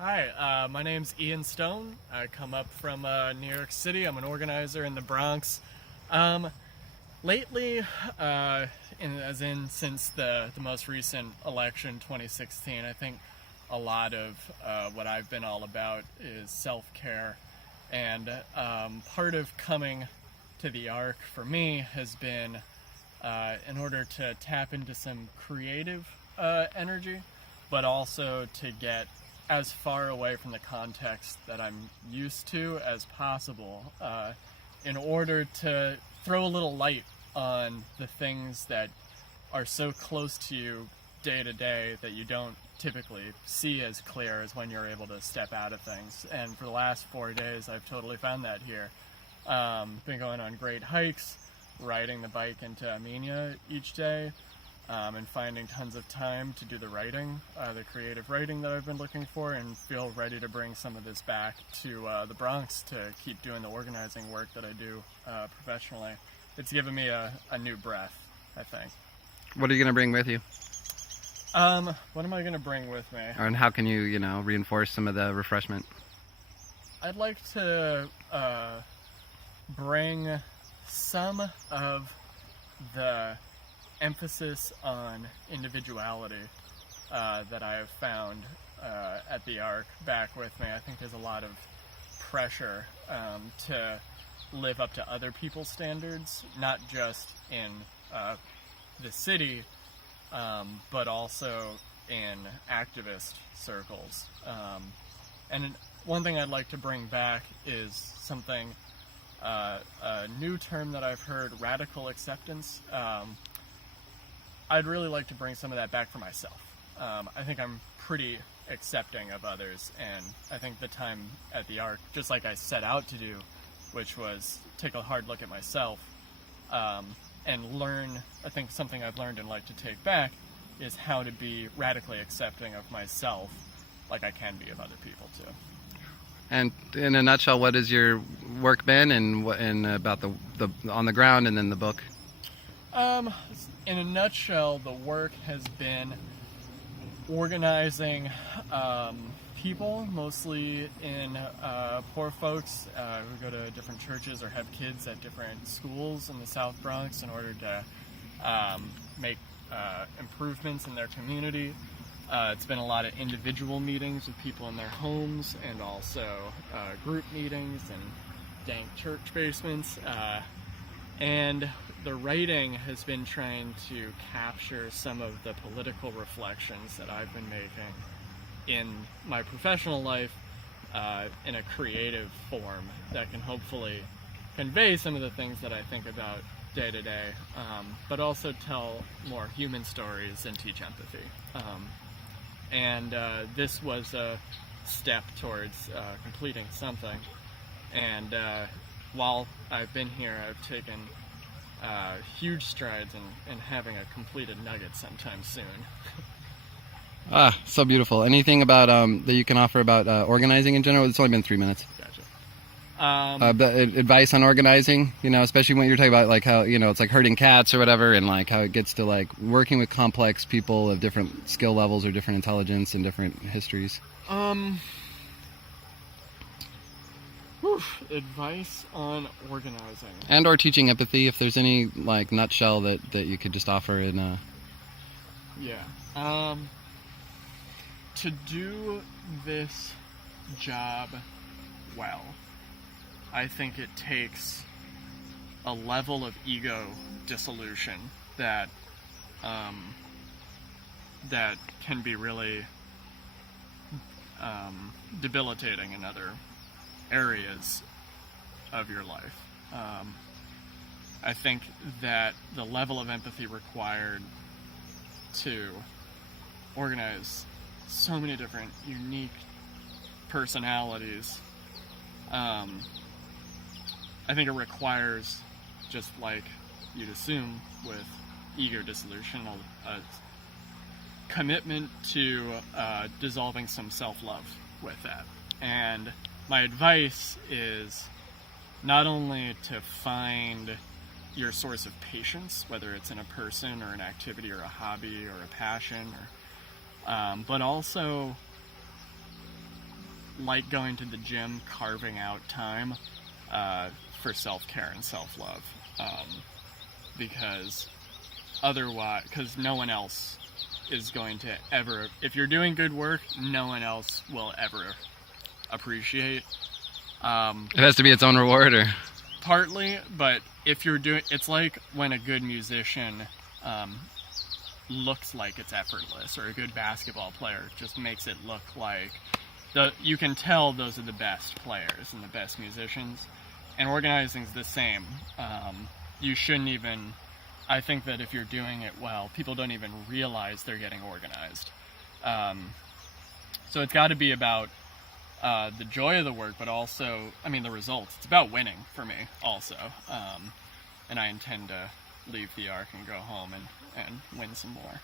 Hi, my name's Ian Stone. I come up from New York City. I'm an organizer in the Bronx. Lately, since the most recent election, 2016, I think a lot of what I've been all about is self-care. And part of coming to the ARC for me has been in order to tap into some creative energy, but also to get as far away from the context that I'm used to as possible, in order to throw a little light on the things that are so close to you day to day that you don't typically see as clear as when you're able to step out of things. And for the last 4 days, I've totally found that here. Been going on great hikes, riding the bike into Armenia each day, and finding tons of time to do the writing, the creative writing that I've been looking for, and feel ready to bring some of this back to the Bronx to keep doing the organizing work that I do professionally. It's given me a new breath, I think. What are you going to bring with you? What am I going to bring with me? And how can you, reinforce some of the refreshment? I'd like to bring some of the emphasis on individuality that I have found at the ARC back with me. I think there's a lot of pressure to live up to other people's standards, not just in the city, but also in activist circles. And one thing I'd like to bring back is something, a new term that I've heard, radical acceptance. I'd really like to bring some of that back for myself. I think I'm pretty accepting of others, and I think the time at the ARC, just like I set out to do, which was take a hard look at myself, and learn, I think something I've learned and like to take back is how to be radically accepting of myself like I can be of other people too. And in a nutshell, what has your work been, and about the on the ground, and then the book? In a nutshell, the work has been organizing people, mostly in poor folks who go to different churches or have kids at different schools in the South Bronx in order to make improvements in their community. It's been a lot of individual meetings with people in their homes, and also group meetings and dank church basements. And the writing has been trying to capture some of the political reflections that I've been making in my professional life in a creative form that can hopefully convey some of the things that I think about day to day, but also tell more human stories and teach empathy. And this was a step towards completing something. And while I've been here, I've taken huge strides in having a completed nugget sometime soon. So beautiful. Anything about that you can offer about organizing in general? It's only been 3 minutes. Gotcha. Advice on organizing, especially when you're talking about like how, it's like herding cats or whatever, and like how it gets to like working with complex people of different skill levels or different intelligence and different histories. Advice on organizing. And or teaching empathy, if there's any like nutshell that you could just offer in Yeah. To do this job well, I think it takes a level of ego dissolution that that can be really debilitating in other areas of your life. I think that the level of empathy required to organize so many different unique personalities, I think it requires, just like you'd assume with ego dissolution, a commitment to dissolving some self-love with that. And my advice is not only to find your source of patience, whether it's in a person or an activity or a hobby or a passion, or, but also like going to the gym, carving out time for self-care and self-love, because no one else is going to ever, if you're doing good work, no one else will ever appreciate. It has to be its own reward, or? Partly, but if you're doing, it's like when a good musician looks like it's effortless, or a good basketball player just makes it look like you can tell those are the best players and the best musicians. And organizing's the same. You shouldn't even, I think that if you're doing it well, people don't even realize they're getting organized. So it's got to be about the joy of the work, but also, I mean, the results. It's about winning for me also. And I intend to leave the ARC and go home and win some more.